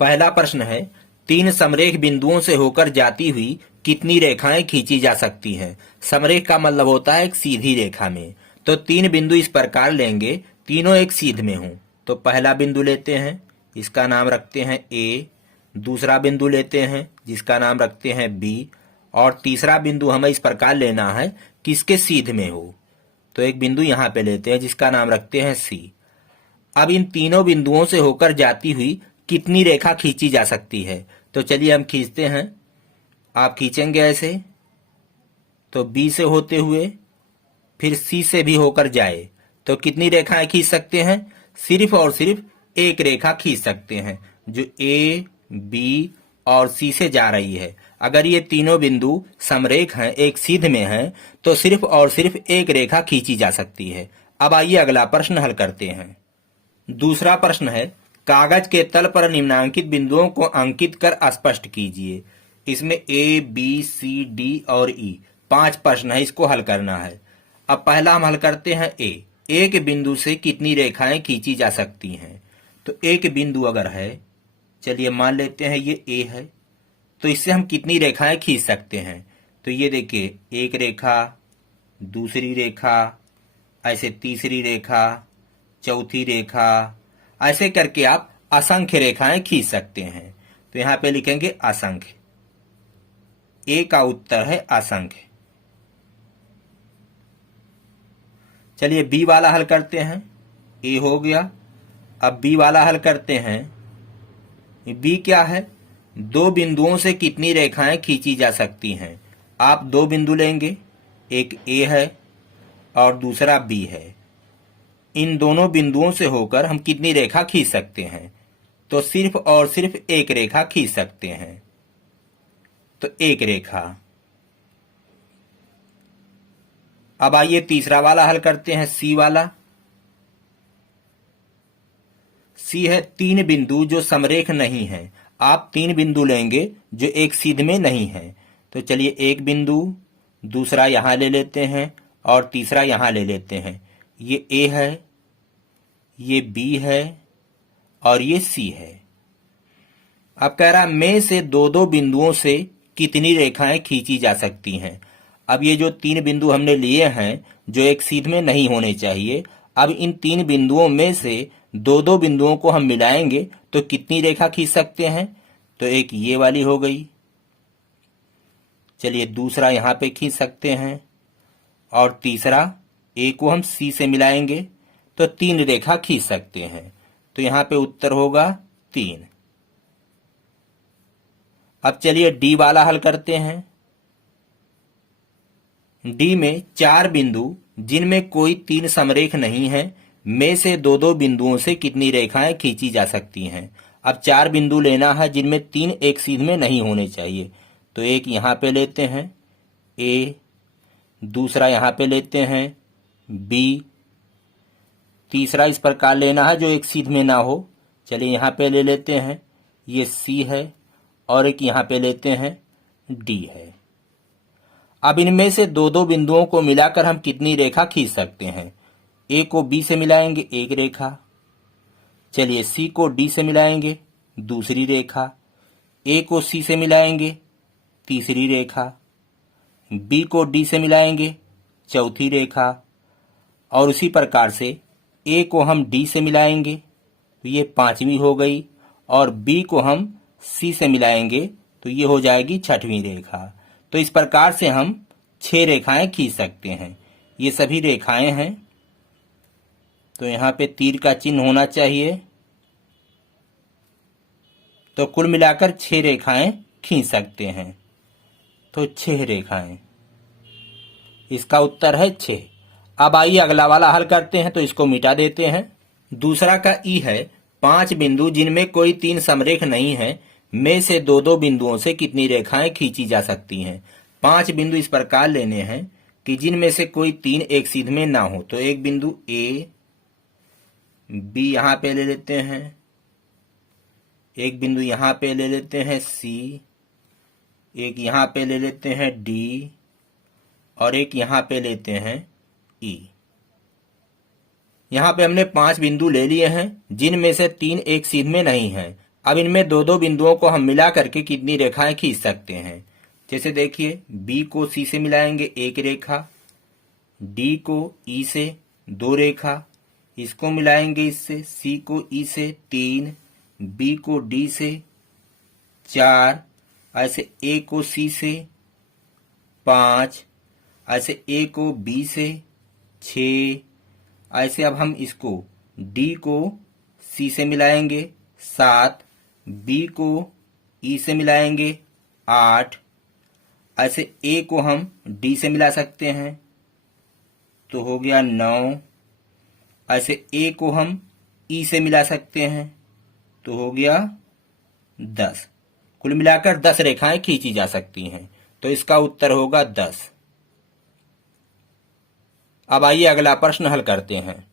पहला प्रश्न है, तीन समरेख बिंदुओं से होकर जाती हुई कितनी रेखाएं खींची जा सकती हैं। समरेख का मतलब होता है एक सीधी रेखा में। तो तीन बिंदु इस प्रकार लेंगे, तीनों एक सीध में हों। तो पहला बिंदु लेते हैं, इसका नाम रखते हैं ए। दूसरा बिंदु लेते हैं जिसका नाम रखते हैं बी। और तीसरा बिंदु हमें इस प्रकार लेना है किसके सीध में हो। तो एक बिंदु यहाँ पे लेते हैं जिसका नाम रखते हैं सी। अब इन तीनों बिंदुओं से होकर जाती हुई कितनी रेखा खींची जा सकती है। तो चलिए हम खींचते हैं। आप खींचेंगे ऐसे, तो बी से होते हुए फिर सी से भी होकर जाए तो कितनी रेखाएं खींच सकते हैं। सिर्फ और सिर्फ एक रेखा खींच सकते हैं जो ए बी और सी से जा रही है। अगर ये तीनों बिंदु समरेख हैं, एक सीध में हैं, तो सिर्फ और सिर्फ एक रेखा खींची जा सकती है। अब आइए अगला प्रश्न हल करते हैं। दूसरा प्रश्न है, कागज के तल पर निम्नांकित बिंदुओं को अंकित कर स्पष्ट कीजिए। इसमें ए बी सी डी और ई 5 प्रश्न है, इसको हल करना है। अब पहला हम हल करते हैं ए। एक बिंदु से कितनी रेखाएं खींची जा सकती हैं। तो एक बिंदु अगर है, चलिए मान लेते हैं ये ए है, तो इससे हम कितनी रेखाएं खींच सकते हैं। तो ये देखिए, एक रेखा, दूसरी रेखा, ऐसे तीसरी रेखा, चौथी रेखा, ऐसे करके आप असंख्य रेखाएं खींच सकते हैं। तो यहां पे लिखेंगे असंख्य। ए का उत्तर है असंख्य। चलिए बी वाला हल करते हैं। ए हो गया, अब बी वाला हल करते हैं। बी क्या है, दो बिंदुओं से कितनी रेखाएं खींची जा सकती हैं। आप दो बिंदु लेंगे, एक ए है और दूसरा बी है। इन दोनों बिंदुओं से होकर हम कितनी रेखा खींच सकते हैं। तो सिर्फ और सिर्फ एक रेखा खींच सकते हैं, तो एक रेखा। अब आइए तीसरा वाला हल करते हैं, सी वाला। सी है तीन बिंदु जो समरेख नहीं है। आप तीन बिंदु लेंगे जो एक सीध में नहीं है। तो चलिए एक बिंदु, दूसरा यहां ले लेते हैं और तीसरा यहां ले लेते हैं। ये ए है, ये बी है और ये सी है। अब कह रहा में से दो दो बिंदुओं से कितनी रेखाएं खींची जा सकती हैं। अब ये जो तीन बिंदु हमने लिए हैं जो एक सीध में नहीं होने चाहिए, अब इन तीन बिंदुओं में से दो दो बिंदुओं को हम मिलाएंगे तो कितनी रेखा खींच सकते हैं। तो एक ये वाली हो गई, चलिए दूसरा यहां पे खींच सकते हैं और तीसरा ए को हम सी से मिलाएंगे तो 3 रेखा खींच सकते हैं। तो यहां पे उत्तर होगा 3। अब चलिए डी वाला हल करते हैं। डी में 4 बिंदु जिनमें कोई 3 समरेख नहीं है में से दो दो बिंदुओं से कितनी रेखाएं खींची जा सकती हैं। अब 4 बिंदु लेना है जिनमें 3 एक सीध में नहीं होने चाहिए। तो एक यहां पे लेते हैं ए, दूसरा यहां पे लेते हैं बी, तीसरा इस प्रकार लेना है जो एक सीध में ना हो। चलिए यहां पे ले लेते हैं, ये सी है और एक यहां पे लेते हैं डी है। अब इनमें से दो दो बिंदुओं को मिलाकर हम कितनी रेखा खींच सकते हैं। ए को बी से मिलाएंगे, एक रेखा। चलिए सी को डी से मिलाएंगे, दूसरी रेखा। ए को सी से मिलाएंगे, तीसरी रेखा। बी को डी से मिलाएंगे, चौथी रेखा। और उसी प्रकार से ए को हम डी से मिलाएंगे तो ये 5वीं हो गई, और बी को हम सी से मिलाएंगे तो ये हो जाएगी 6वीं रेखा। तो इस प्रकार से हम 6 रेखाएं खींच सकते हैं। ये सभी रेखाएं हैं। तो यहां पे तीर का चिन्ह होना चाहिए। तो कुल मिलाकर 6 रेखाएं खींच सकते हैं। तो 6 रेखाएं, इसका उत्तर है 6। अब आइए अगला वाला हल करते हैं, तो इसको मिटा देते हैं। दूसरा का ई है 5 बिंदु जिनमें कोई 3 समरेख नहीं है में से दो दो बिंदुओं से कितनी रेखाएं खींची जा सकती हैं। 5 बिंदु इस प्रकार लेने हैं कि जिनमें से कोई 3 एक सीध में ना हो। तो एक बिंदु ए, बी यहां पे ले लेते हैं, एक बिंदु यहां पे ले लेते हैं सी, एक यहां पे ले लेते हैं डी और एक यहां पे लेते हैं ई। यहां पे हमने 5 बिंदु ले लिए हैं जिनमें से 3 एक सीध में नहीं हैं अब इनमें दो दो बिंदुओं को हम मिला करके कितनी रेखाएं खींच सकते हैं। जैसे देखिए, बी को सी से मिलाएंगे एक रेखा, डी को ई से दो रेखा, इसको मिलाएंगे इससे, सी को ई से तीन, बी को डी से चार, ऐसे ए को सी से पांच, ऐसे ए को बी से छः, ऐसे अब हम इसको डी को सी से मिलाएंगे सात, बी को ई से मिलाएंगे आठ, ऐसे ए को हम डी से मिला सकते हैं तो हो गया नौ, ऐसे ए को हम ई से मिला सकते हैं तो हो गया 10। कुल मिलाकर 10 रेखाएं खींची जा सकती हैं, तो इसका उत्तर होगा 10। अब आइए अगला प्रश्न हल करते हैं।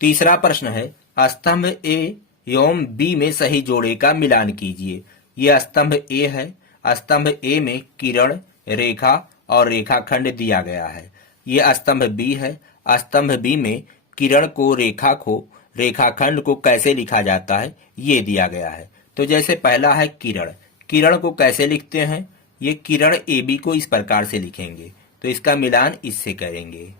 तीसरा प्रश्न है, स्तंभ ए एवं बी में सही जोड़े का मिलान कीजिए। यह स्तंभ ए है। स्तंभ ए में किरण, रेखा और रेखाखंड दिया गया है। यह स्तंभ बी है। स्तंभ बी में किरण को, रेखा को, रेखाखंड को कैसे लिखा जाता है ये दिया गया है। तो जैसे पहला है किरण। किरण को कैसे लिखते हैं? ये किरण ए बी को इस प्रकार से लिखेंगे, तो इसका मिलान इससे करेंगे।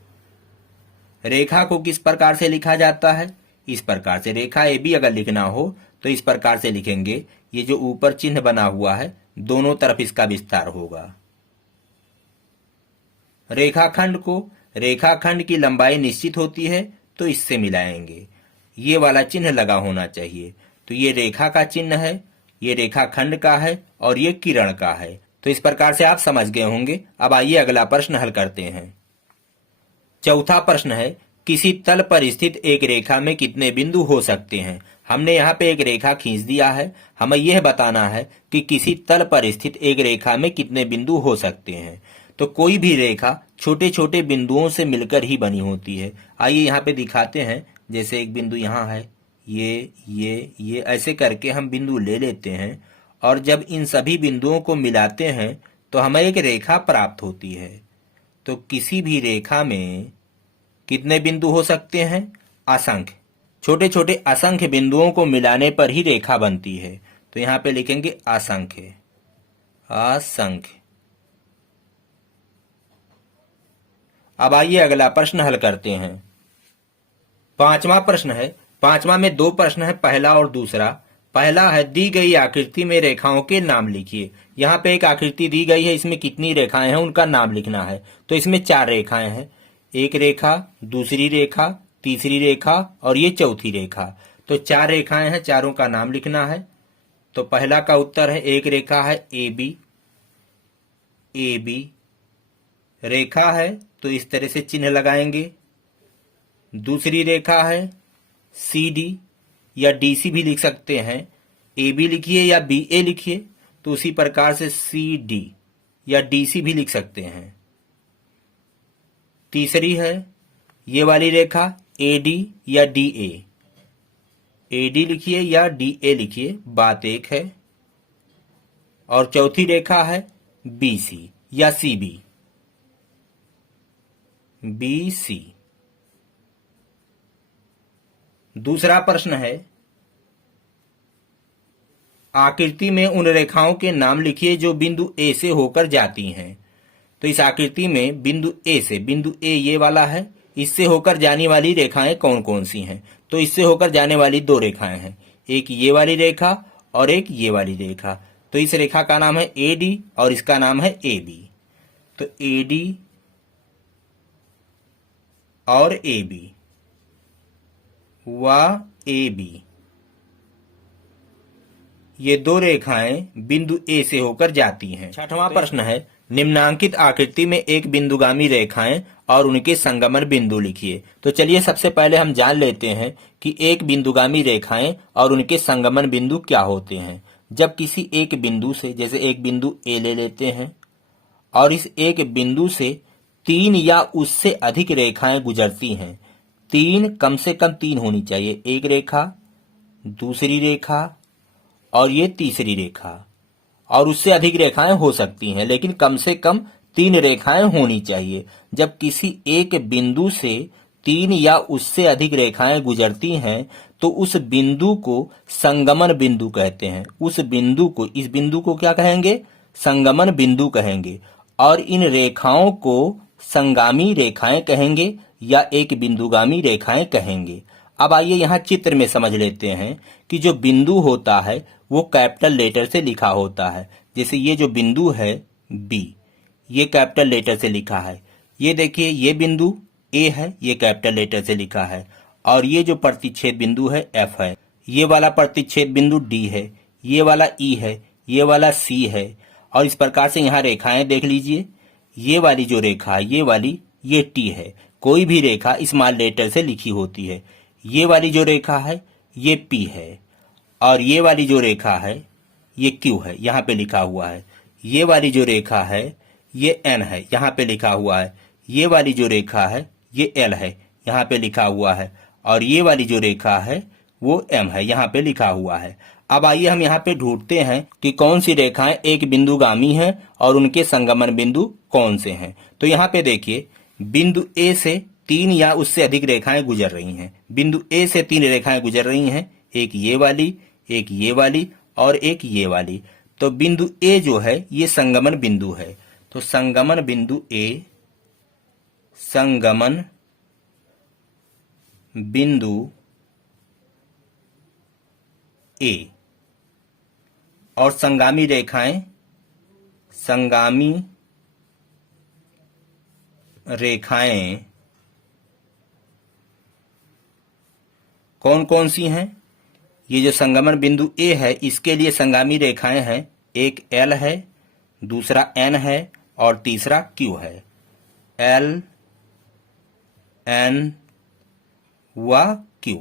रेखा को किस प्रकार से लिखा जाता है? इस प्रकार से। रेखा ए बी अगर लिखना हो तो इस प्रकार से लिखेंगे। ये जो ऊपर चिन्ह बना हुआ है दोनों तरफ इसका विस्तार होगा। रेखाखंड को, रेखाखंड की लंबाई निश्चित होती है तो इससे मिलाएंगे। ये वाला चिन्ह लगा होना चाहिए। तो ये रेखा का चिन्ह है, ये रेखाखंड का है और ये किरण का है। तो इस प्रकार से आप समझ गए होंगे। अब आइए अगला प्रश्न हल करते हैं। चौथा प्रश्न है, किसी तल पर स्थित एक रेखा में कितने बिंदु हो सकते हैं? हमने यहाँ पे एक रेखा खींच दिया है। हमें यह बताना है कि किसी तल पर स्थित एक रेखा में कितने बिंदु हो सकते हैं। तो कोई भी रेखा छोटे छोटे बिंदुओं से मिलकर ही बनी होती है। आइए यहाँ पे दिखाते हैं। जैसे एक बिंदु यहाँ है, ये ऐसे करके हम बिंदु ले लेते हैं और जब इन सभी बिंदुओं को मिलाते हैं तो हमें एक रेखा प्राप्त होती है। तो किसी भी रेखा में कितने बिंदु हो सकते हैं? असंख्य। छोटे छोटे असंख्य बिंदुओं को मिलाने पर ही रेखा बनती है। तो यहाँ पे लिखेंगे असंख्य। असंख्य। अब आइए अगला प्रश्न हल करते हैं। पांचवा प्रश्न है। पांचवा में दो प्रश्न है, पहला और दूसरा। पहला है, दी गई आकृति में रेखाओं के नाम लिखिए। यहाँ पे एक आकृति दी गई है, इसमें कितनी रेखाएं हैं उनका नाम लिखना है। तो इसमें 4 रेखाएं हैं। एक रेखा, दूसरी रेखा, तीसरी रेखा और ये चौथी रेखा। तो 4 रेखाएं हैं, चारों का नाम लिखना है। तो पहला का उत्तर है, एक रेखा है ए बी। ए बी रेखा है तो इस तरह से चिन्ह लगाएंगे। दूसरी रेखा है सी डी या डी सी भी लिख सकते हैं। ए बी लिखिए या बी ए लिखिए, तो उसी प्रकार से सी डी या डी सी भी लिख सकते हैं। तीसरी है ये वाली रेखा ए डी या डी ए। ए डी लिखिए या डी ए लिखिए, बात एक है। और चौथी रेखा है बी सी या सी बी। B C. दूसरा प्रश्न है, आकृति में उन रेखाओं के नाम लिखिए जो बिंदु ए से होकर जाती हैं। तो इस आकृति में बिंदु ए से, बिंदु ए ये वाला है, इससे होकर जाने वाली रेखाएं कौन कौन सी हैं? तो इससे होकर जाने वाली 2 रेखाएं हैं, एक ये वाली रेखा और एक ये वाली रेखा। तो इस रेखा का नाम है ए डी और इसका नाम है ए बी। तो ए डी और ए बी व ए बी, ये 2 रेखाएं बिंदु ए से होकर जाती हैं। छठवां प्रश्न है, निम्नांकित आकृति में एक बिंदुगामी रेखाएं और उनके संगमन बिंदु लिखिए। तो चलिए सबसे पहले हम जान लेते हैं कि एक बिंदुगामी रेखाएं और उनके संगमन बिंदु क्या होते हैं। जब किसी एक बिंदु से, जैसे एक बिंदु ए ले लेते हैं और इस एक बिंदु से 3 या उससे अधिक रेखाएं गुजरती हैं। 3, कम से कम 3 होनी चाहिए। एक रेखा, दूसरी रेखा और ये तीसरी रेखा, और उससे अधिक रेखाएं हो सकती हैं, लेकिन कम से कम 3 रेखाएं होनी चाहिए। जब किसी एक बिंदु से 3 या उससे अधिक रेखाएं गुजरती हैं तो उस बिंदु को संगमन बिंदु कहते हैं। उस बिंदु को, इस बिंदु को क्या कहेंगे? संगमन बिंदु कहेंगे। और इन रेखाओं को संगामी रेखाएं कहेंगे या एक बिंदुगामी रेखाएं कहेंगे। अब आइए यहाँ चित्र में समझ लेते हैं कि जो बिंदु होता है वो कैपिटल लेटर से लिखा होता है। जैसे ये जो बिंदु है बी, ये कैपिटल लेटर से लिखा है। ये देखिए ये बिंदु ए है, ये कैपिटल लेटर से लिखा है। और ये जो प्रतिच्छेद बिंदु है एफ है। ये वाला प्रतिच्छेद बिंदु डी है, ये वाला ई है, ये वाला सी है। और इस प्रकार से यहाँ रेखाएं देख लीजिए। ये वाली जो रेखा है, ये वाली, ये टी है। कोई भी रेखा स्मॉल लेटर से लिखी होती है। ये वाली जो रेखा है ये पी है। और ये वाली जो रेखा है ये क्यू है, यहाँ पे लिखा हुआ है। ये वाली जो रेखा है ये एन है, यहाँ पे लिखा हुआ है। ये वाली जो रेखा है ये एल है, यहाँ पे लिखा हुआ है। और ये वाली जो रेखा है वो एम है, यहाँ पे लिखा हुआ है। अब आइए हम यहाँ पे ढूंढते हैं कि कौन सी रेखाएं एक बिंदुगामी हैं और उनके संगमन बिंदु कौन से हैं। तो यहाँ पे देखिए बिंदु ए से 3 या उससे अधिक रेखाएं गुजर रही हैं। बिंदु ए से 3 रेखाएं गुजर रही हैं, एक ये वाली, एक ये वाली और एक ये वाली। तो बिंदु ए जो है ये संगमन बिंदु है। तो संगमन बिंदु ए, संगमन बिंदु ए। और संगामी रेखाएं, संगामी रेखाएं कौन कौन सी हैं? ये जो संगमन बिंदु ए है इसके लिए संगामी रेखाएं हैं, एक एल है, दूसरा एन है और तीसरा क्यू है। एल, एन व क्यू।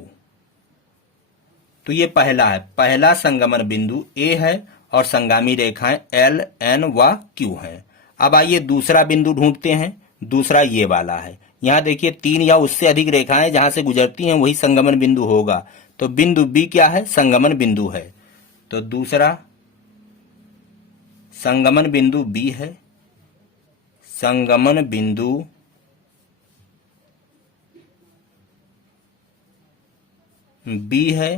तो ये पहला है, पहला संगमन बिंदु ए है और संगामी रेखाएं एल, एन व क्यू हैं। अब आइए दूसरा बिंदु ढूंढते हैं। दूसरा ये वाला है। यहाँ देखिए 3 या उससे अधिक रेखाएं जहां से गुजरती हैं वही संगमन बिंदु होगा। तो बिंदु बी क्या है? संगमन बिंदु है। तो दूसरा संगमन बिंदु बी है। संगमन बिंदु बी है।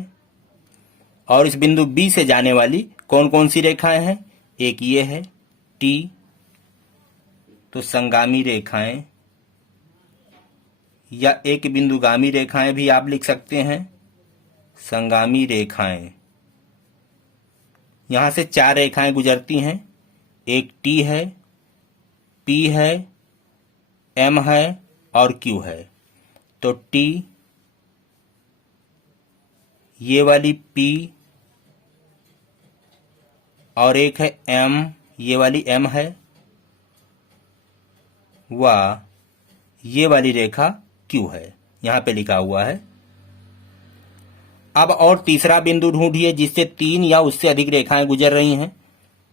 और इस बिंदु बी से जाने वाली कौन कौन सी रेखाएं हैं? एक ये है टी। तो संगामी रेखाएं या एक बिंदुगामी रेखाएं भी आप लिख सकते हैं। संगामी रेखाएं, यहां से 4 रेखाएं गुजरती हैं, एक टी है, पी है, एम है और क्यू है। तो टी, ये वाली पी और एक है एम, ये वाली एम है व ये वाली रेखा क्यू है, यहां पे लिखा हुआ है। अब और तीसरा बिंदु ढूंढिए जिससे 3 या उससे अधिक रेखाएं गुजर रही हैं।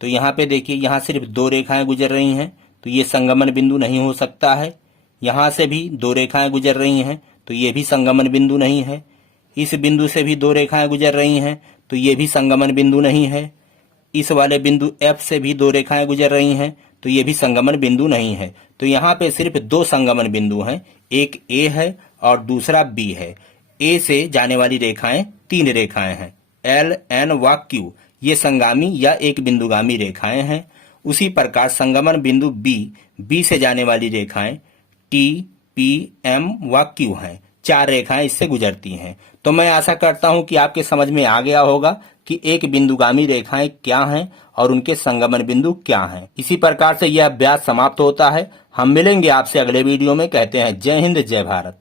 तो यहां पे देखिए यहां सिर्फ 2 रेखाएं गुजर रही हैं, तो ये संगमन बिंदु नहीं हो सकता है। यहां से भी 2 रेखाएं गुजर रही हैं, तो ये भी संगमन बिंदु नहीं है। इस बिंदु से भी 2 रेखाएं गुजर रही हैं, तो ये भी संगमन बिंदु नहीं है। इस वाले बिंदु एफ से भी 2 रेखाएं गुजर रही हैं, तो ये भी संगमन बिंदु नहीं है। तो यहाँ पे सिर्फ 2 संगमन बिंदु हैं, एक ए है और दूसरा बी है। ए से जाने वाली रेखाएं 3 रेखाएं हैं, एल, एन व क्यू। ये संगामी या एक बिंदुगामी रेखाएं हैं। उसी प्रकार संगमन बिंदु बी, बी से जाने वाली रेखाएं टी, पी, एम व क्यू हैं। 4 रेखाएं इससे गुजरती हैं। तो मैं आशा करता हूं कि आपके समझ में आ गया होगा कि एक बिंदुगामी रेखाएं क्या हैं और उनके संगमन बिंदु क्या हैं। इसी प्रकार से यह अभ्यास समाप्त होता है। हम मिलेंगे आपसे अगले वीडियो में। कहते हैं जय हिंद, जय भारत।